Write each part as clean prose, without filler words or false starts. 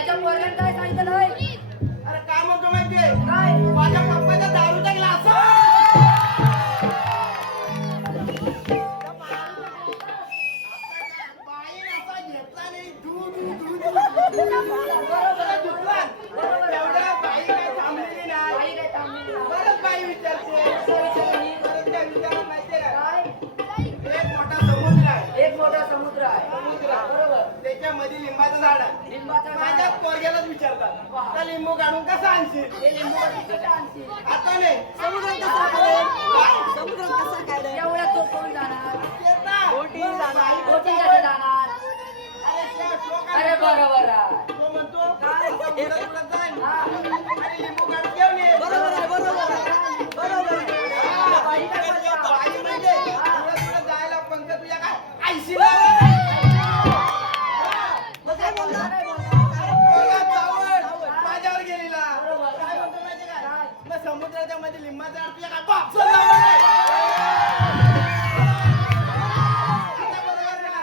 त्याच्या पोराला काय सांगितलं नाही? अरे काय म्हणतो माहितीये काय? माझ्या पप्पाचा दारूचा ग्लास एक मोठा समुद्र आहे. बरोबर. त्याच्यामध्ये लिंबाचं झाड आहे. लिंबाचं झाड. माझ्या पोरग्यालाच विचारतात का लिंबू काढून कसं आणशील हे लिंबू कधी आणशील? आता नाही समुद्रात कसा काढेल? समुद्रात कसा काढेल? एवढ्या तो कोण जाणार? येत ना. बोटीने जाणार. बोटीने कसे जाणार? अरे त्या श्लोकात अरे बरोबर आहे. तो म्हणतो काय समुद्रात उडत जाईल हा. आणि लिंबू काढून घेऊन ये. बरोबर आहे, बरोबर आहे. बरोबर आहे. हा. बाई काय बोलता? बाई म्हणजे उडत जायला पंख तुझ्या काय आईशीला मग काय बोलला? काय बोलता? माझ्यावर गेलेला बरोबर. काय म्हणतो माहिती काय काय? मग समुद्राच्या मध्ये लिंबाचं झाड तुझ्या काय बाप लावलं आता बरोबर ना?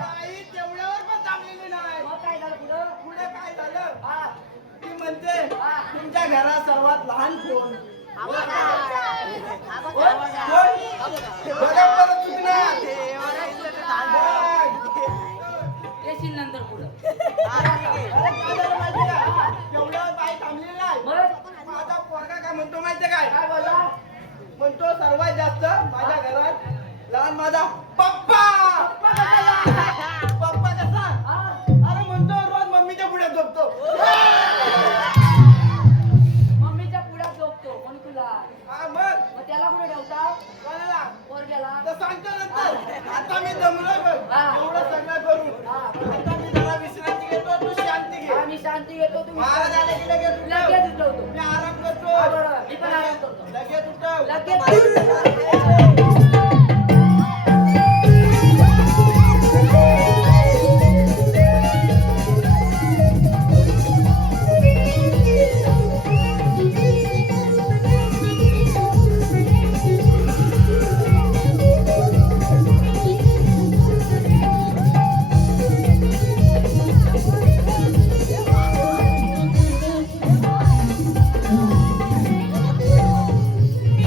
बाई तेवढ्यावर पण थांबलेली नाही मग काय झालं पुढं? पुढे काय झालं हा. ती म्हणते हा. तुमच्या घरात सर्वात लहान कोण हा बघा. बघा परत चुकणार येशील नंतर पुढं. तेवढ्यावर बाई थांबलेली नाही मग माझा पोरगा काय म्हणतो माहितीये काय काय बोलला? म्हणतो सर्वात जास्त माझ्या घरात लहान माझा पप्पा पप्पा कसा हा. अरे म्हणतो रोज मम्मीच्या पुढे झोपतो मम्मीच्या पुढ्यात झोपतो म्हणून तुला. हा मग मग त्याला कुठे ठेवता? कोणाला पोरग्याला. तर सांगतो नंतर आता मी दमलोय बघ हा. एवढं सगळं करून हा. आता मी जरा विश्रांती घेतो तू शांती घे आम्ही शांती घेतो तुम्ही महाराज आले की लगेच उठव. लगेच उठवतो. मी आराम हा, करतो बरोबर. मी पण आराम करतो. लगेच उठव लगेच.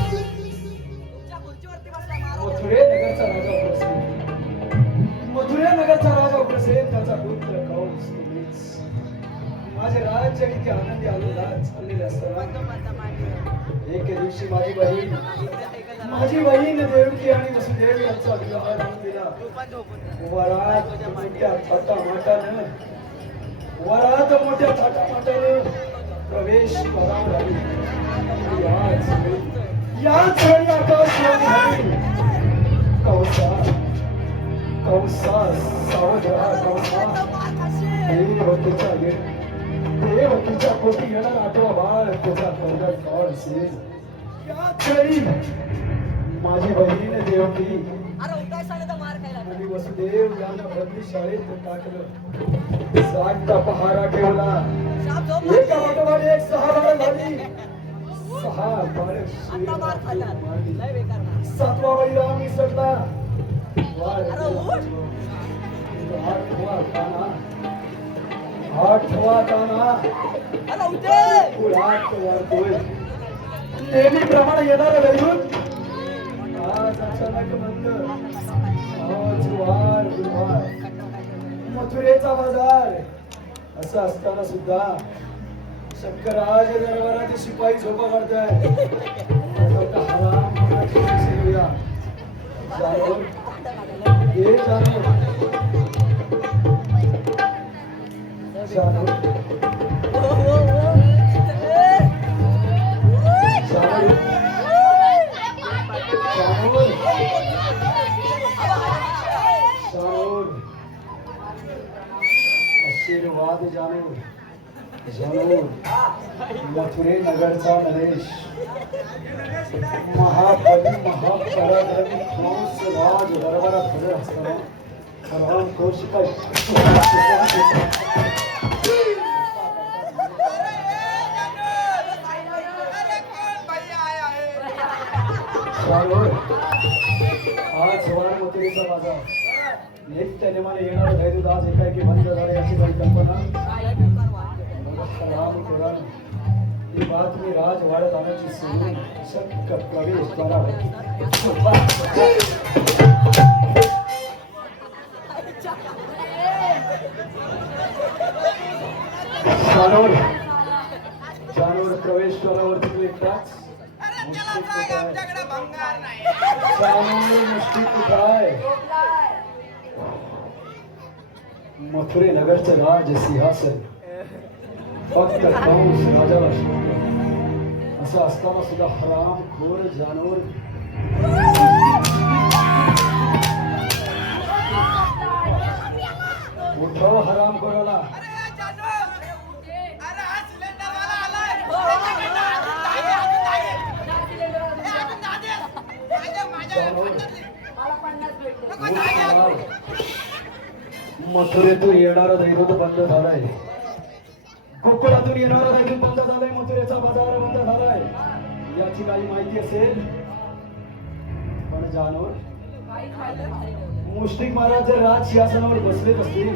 तुमच्या खुर्चीवरती बसला महाराज. मथुरे नगरचा राजा उग्रसेन त्याचा पुत्र कंस तुम्हीच. माझे राज्य किती आनंदी आनंदात चाललेले असताना एक दिवशी माझी बहीण देवकी आणि वसुदेव यांचा विवाह लावून दिला. वरात मोठ्या थाटामाटानं प्रवेश करावा लागली. याच वेळी आकाशवाणी झाली. कौसा सावध राहा कौसा. देवकीच्या पोटी येणार आठवा बाळ त्याचा तोंडात काळ असेल. याच वेळी माझी बहीण देवकी अरे उठायला तर मार खायला. आणि वसुदेव यांना बदली शाळेत टाकलं. जागता पहारा ठेवला. शाप झोप एका लागली. पाठोपाठ एक 6 बाळ झाली. 6 बाळ आता मार खातात. लय बेकार मार. 7वा बैला मिसळला. अरे उठ. 8वा ताना. 8वा ताना. अरे उठे. पुढात वाढतोय. नेहमीप्रमाणे येणारं वैरून आज अचानक बंद. आज वार मथुरेचा बाजार. असं असताना सुद्धा शंकराज दरबाराचे शिपाई झोपा काढताय. हे आशीर्वाद जानू मथुरे नगरचा नरेश महाबली महापराक्रमी कंस राज दरबारात हजर असताना राम कौशिक आज सवार मथुरेचा बाजार नित्य नेमाने येणारा दैवत आज एकाएकी बंद झाले याची काही कल्पना हात मी राज वाढत आणायची सोडून चक्क प्रवेशद्वारावर जानवर प्रवेशद्वारावर तिथे एकटाच आमच्याकडे भंगार नाही. मुष्टी कुठाय मथुरे नगरचं राज सिंहासन फक्त कंस राजाला शोभलं. असं असताना सुद्धा हराम खोर जानवर उठव हराम खोराला. अरे जानवर! अरे हा सिलेंडरवाला आलाय. मला 50 भेटले. मथुरेतून येणारा दैवत बंद झालाय. कोकणातून येणारा दैवत बंद झालाय. मथुरेचा बाजार बंद झालाय. याची काही माहिती असेल पण जानवर काहीच माहिती नाही. मुष्टिक महाराज जर राज सिंहासनावर बसलेच असतील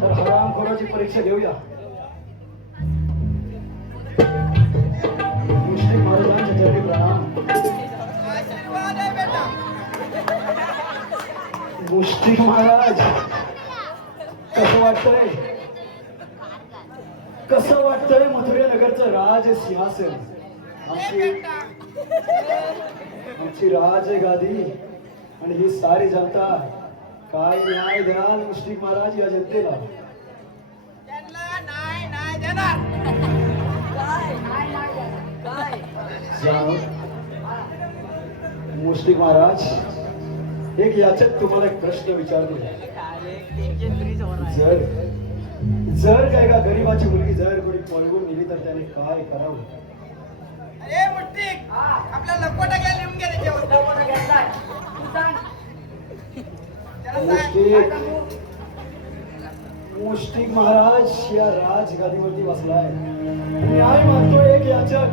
तर हरामखोराची परीक्षा घेऊया. मुष्टिक महाराजांच्या चरणी प्रणाम. आशीर्वाद आहे बेटा. मुष्टिक महाराज कसं वाटतंय मथुरे नगरचं राज सिंहासन आमची राजगादी आणि ही सारी जनता काय न्याय द्याल मुष्टिक महाराज या जनतेला? त्यांना नाही देणार. मुष्टिक महाराज एक याच्यात तुम्हाला एक प्रश्न विचारतो. जर काय का गरीबाची मुलगी जर कोणी पळवून नेली तर त्याने काय करावं? अरे मुष्टिक, आपला लकोटा घ्या, लिहून घ्या त्याच्यावर. लवकर घेतलाय. तू सांग. त्याला सांग. मुष्टिक महाराज या राजगादीवरती बसलाय. न्याय मागतोय एक याचक.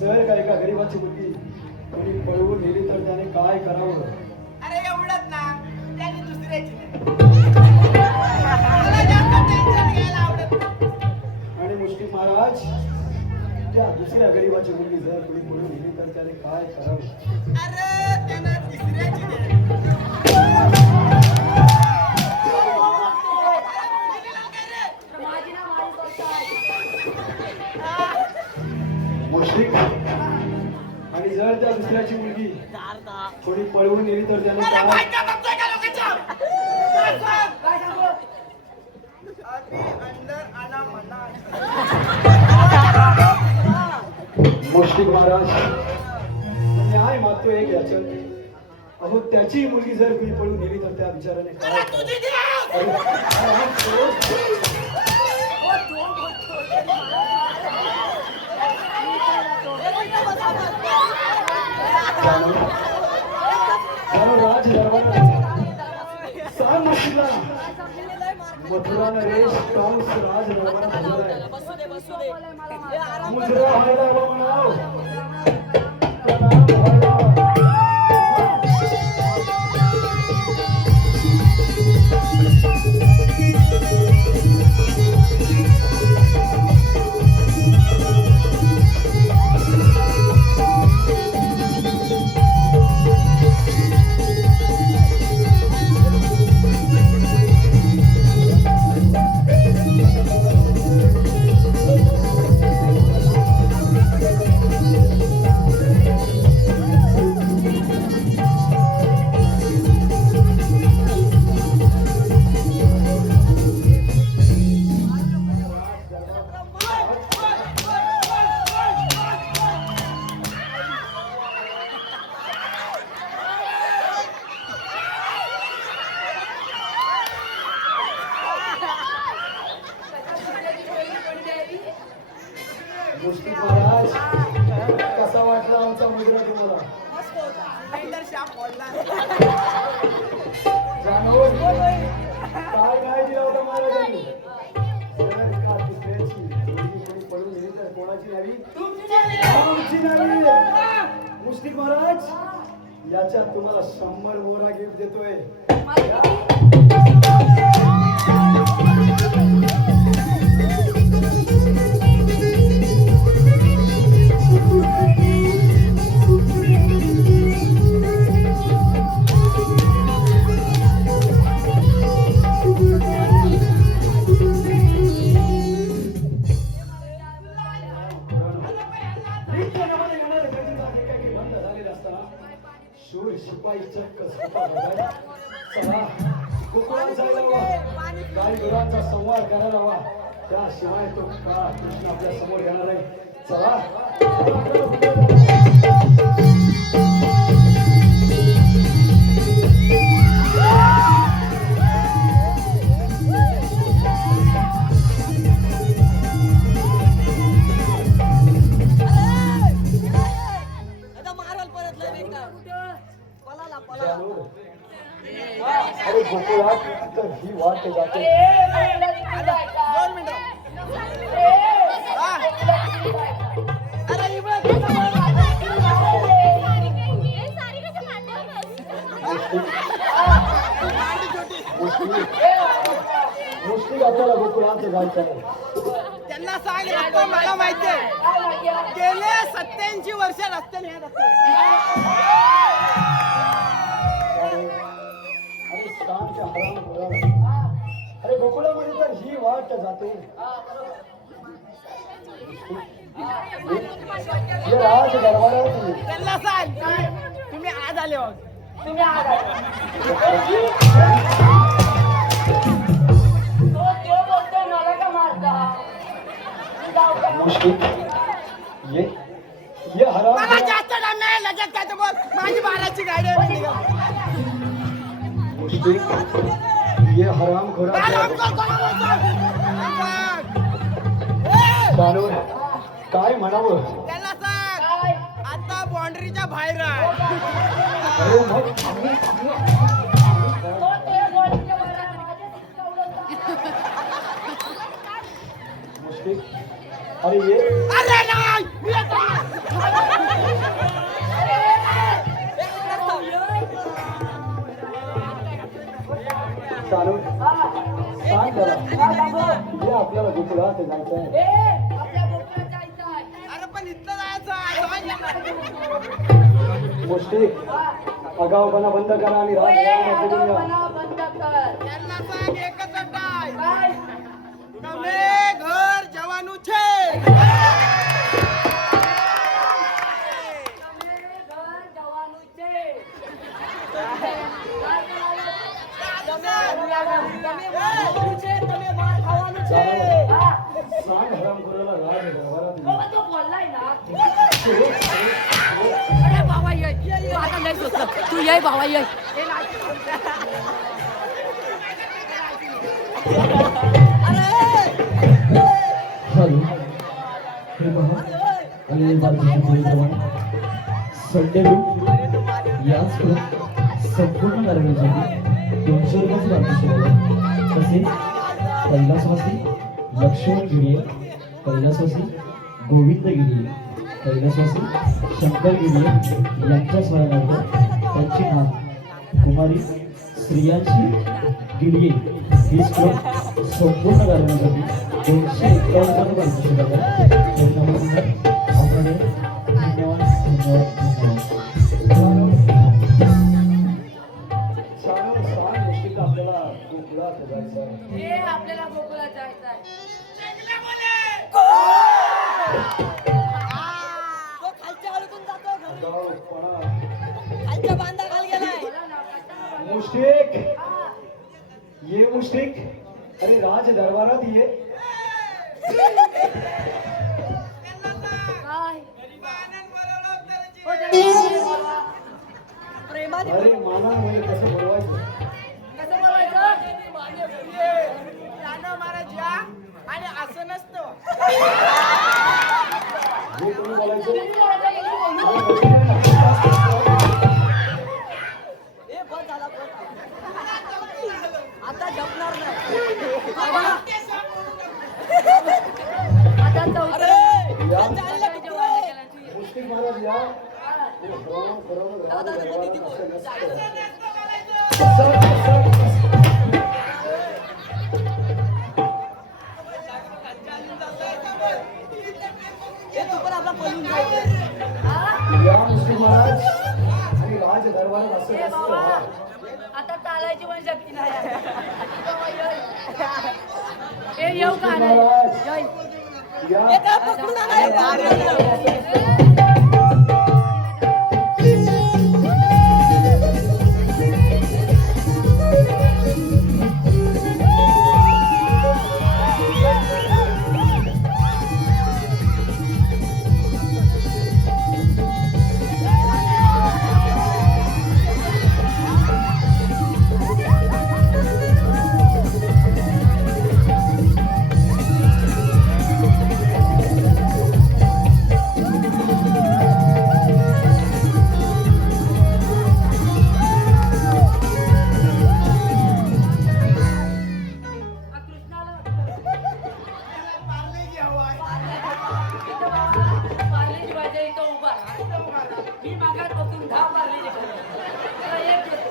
जर काय का गरीबाची मुलगी कोणी पळवून नेली तर त्याने काय करावं? अरे एवढंच ना, त्याने दुसऱ्याची नाही. मला जास्त टेन्शन घ्यायला आवडत नाही. आणि मुष्टिक महाराज त्या दुसऱ्या गरीबाची मुलगी जर कोणी पळून नेली तर त्याने काय करावं? अरे त्यानं तिसऱ्याची नाही. माझी ना माझी करताय. मुष्टिक आणि जर त्या दुसऱ्याची मुलगी कोणी पळवून नेली तर त्याने अरे काय? बायका बघतोय का लोकांच्या? काय सांग? काय सांगू? अति अंदर आना मना. मुष्टिक महाराज न्याय मागतो एक याचक. अहो त्याची मुलगी जर कोणी पळून नेली तर त्या विचाराने काय अरे करावं? तुझी द्या. अरे, राज दरबारात सांग मुष्टिकला मथुरा नरेश कंस राज दरबारात हजर आहे. मुजरा व्हायला हवा म्हणाव. प्रणाम व्हायला हवा. मुष्टिक महाराज कसा वाटला आमचा मुजरा तुम्हाला? पेंडर शाप फोडला. जानवर काय काय दिला होता महाराजांनी? जर का दुसऱ्याची मुलगी कोणी पळून नेली तर कोणाची न्यावी? तुमची न्यावी. मुष्टिक महाराज याच्यात तुम्हाला 100 मोहरा गिफ्ट देतोय. शिपाई चक्क स्वतः चला गोकुळात जायला हवा, गाई गुरांचा संवाद करायला हवा, त्याशिवाय तो काळा कृष्ण आपल्या समोर येणार आहे. चला आता मारायला परत लय नाही का पळाला चालू. अरे गोकुळात तर ही वाट जाते. दोन मिनिटं. मुश्किल आपल्याला गोकुळात जायचं आहे. त्यांना सांग रस्ता मला माहिती आहे. गेले 87 वर्ष रस्त्याने हे रस्ते. अरे शांत हराम खोरा. अरे गोकुळामध्ये तर ही वाट जाते. हे राज दरबारात त्यांना सांग तुम्ही आज आले आहोत. तुम्ही आला तो बोलतोय मला का मारता जाऊ का मुश्किल ये हराम मला जास्त टाइम नाही लगेच काय ते बोल. माझी 12ची गाडी आहे. निघा. मुश्किल ये हराम खोरा. आराम कर, कोणाला सांग. ए, चालू काय म्हणावं. त्याला सांग काय आता बाउंड्रीच्या बाहेर आहे. अरे मग तो ते बोलतोय मला माझ्या शिकवलं मुश्किल अरे ये अरे नाही मी येतो ना. चालू सांग जरा ये आपल्याला गोकुळात जायचं आहे. आपल्या गोकुळात जायचं आहे. अरे पण इथं जायचं आहे. सांग. मुश्किल आगाऊपणा बंद करा आणि ओए, राजकारणात निघून या. आगाऊपणा बंद कर. त्यांना सांग एकच अड्डा आहे. काय? તમે ઘર જવાનું છે. તમે ઘર જવાનું છે. काय करायला? તમે મારવાનું છે તમે માર ખાવાનું છે हा. सांग हराम खोराला राज दरबारात बाबा तो बोललाय ना. अरे बाबा ये तू आता नाही सोचलं. तू ये बाबा ये. हे हॅलो हे पहा आणि बाजूचे जवान संडे याच संपूर्ण कारवाईसाठी 200 रुपयाची पारितोषिक आहे. तसेच कैलासवासी लक्ष्मण गिरिये, कैलासवासी गोविंद गिरिये, कैलासवासी शंकर गिरिये यांच्या स्मरणार्थ त्यांची नाव कुमारी स्त्रियांची गिरिये ही स्ट्रोक संपूर्ण कारवाईसाठी 251 रुपये पारितोषिक आहे. धन्यवाद आपले धन्यवाद आपल्याला गोकुळात जायचं आहे. हे आपल्याला गोकुळात जायचं आहे. तो खालच्या हळूतून जातो घरी. गावपणा खालच्या बांधा खाल गेलाय. बोला ना, कशाला मुश्किक हा. ये मुश्किक अरे राज दरबारात ये. काय? हो, जरा बोला. प्रेमाने अरे मानामुळे कसं बोलवायचं. कसं बोलायचं? त्यानं मला ज्या आणि असं नसतं. हे कोणी बोलायचं. तुम्ही बोलायचं की मी बोलू? ए बस झाला बस. आता झपणार नाही बाबा. आता चौथं. अरे या. चाललं कुठं? मुश्किक महाराज या. हा. दादा तर किती बोल. ए तू पण आपला पळून जायचं. या मुश्किक महाराज आणि राज दरबारात असं ए बाबा, नसतं. आता चालायची पण शक्ती नाही आहे. बाबा, ये. ए येऊ का मुश्किक नाही? महाराज येई. या. ए का पकडून आलाय. ए. इथं उभा राहा. मी मागापासून घाम मारलेली खरं. तुला एक देतो.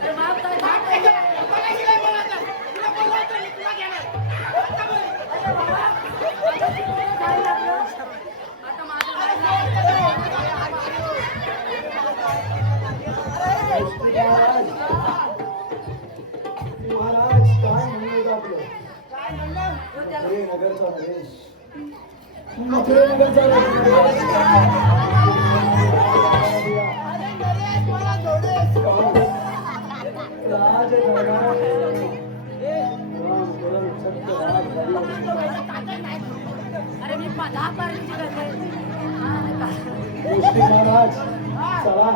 अरे माफ काय घाम काय केलं? अरे बाबा, आता तुला काय लागलं? आता माझं काय झालं? महाराज काय म्हणलं आपलं काय म्हणलं? मथुरे नगरचा प्रवेश मथुरे नगरचा प्रवेश. अरे नरेश मला जोडेस. राज दरबार राम करण सत्य राज अरे मी 10 पार्टीची करते. मुस्लिम महाराज चला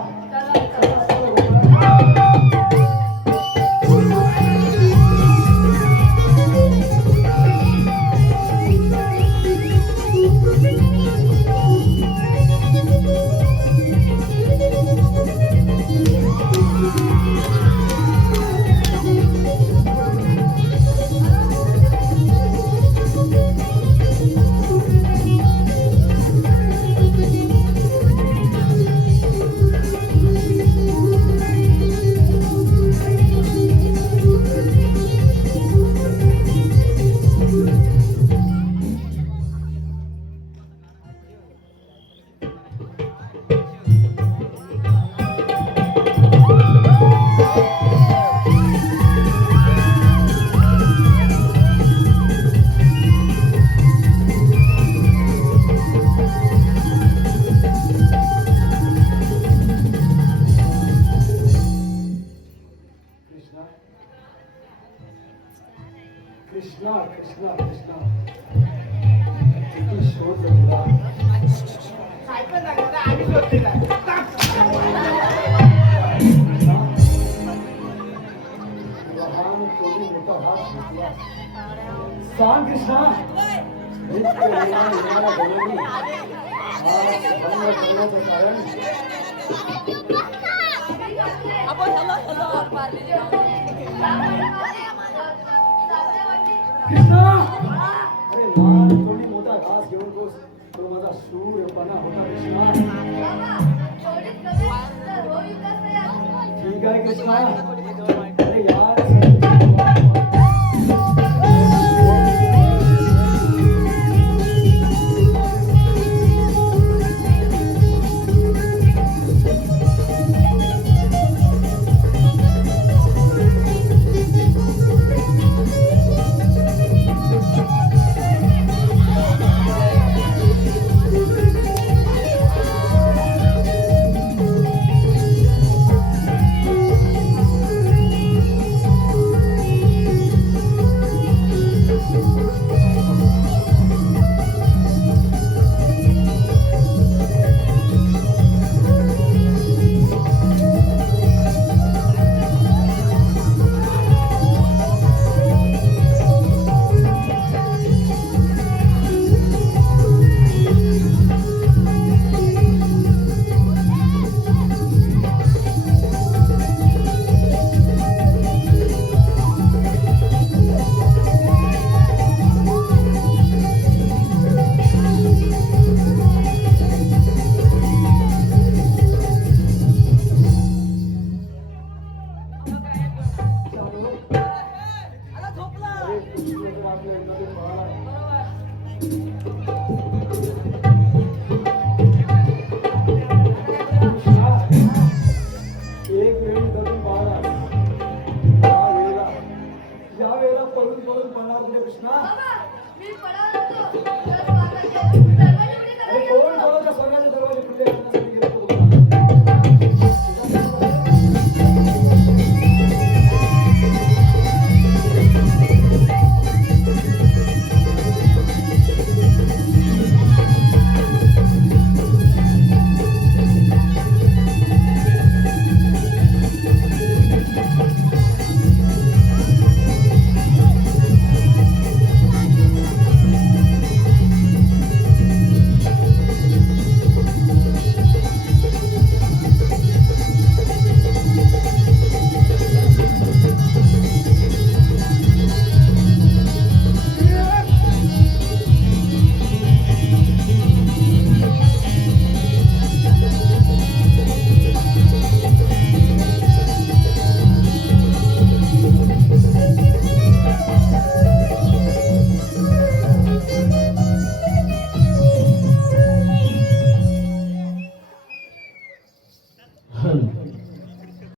कृष्णा कृष्णा कृष्णा किती शोध तुला सायकल लागला आम्ही शोधलेला. लहान कोणी मोठा हात घेतला. सांग कृष्णा नित्य येणाऱ्या गवळणी आज भंग करण्याचं कारण आपण ह्याला कृष्णा अरे लहान कोणी मोठा घास घेऊन गोस तो माझा शूरपणा होता कृष्णा. ठीक आहे कृष्णा अरे यार बाबा, मी पळालो होतो.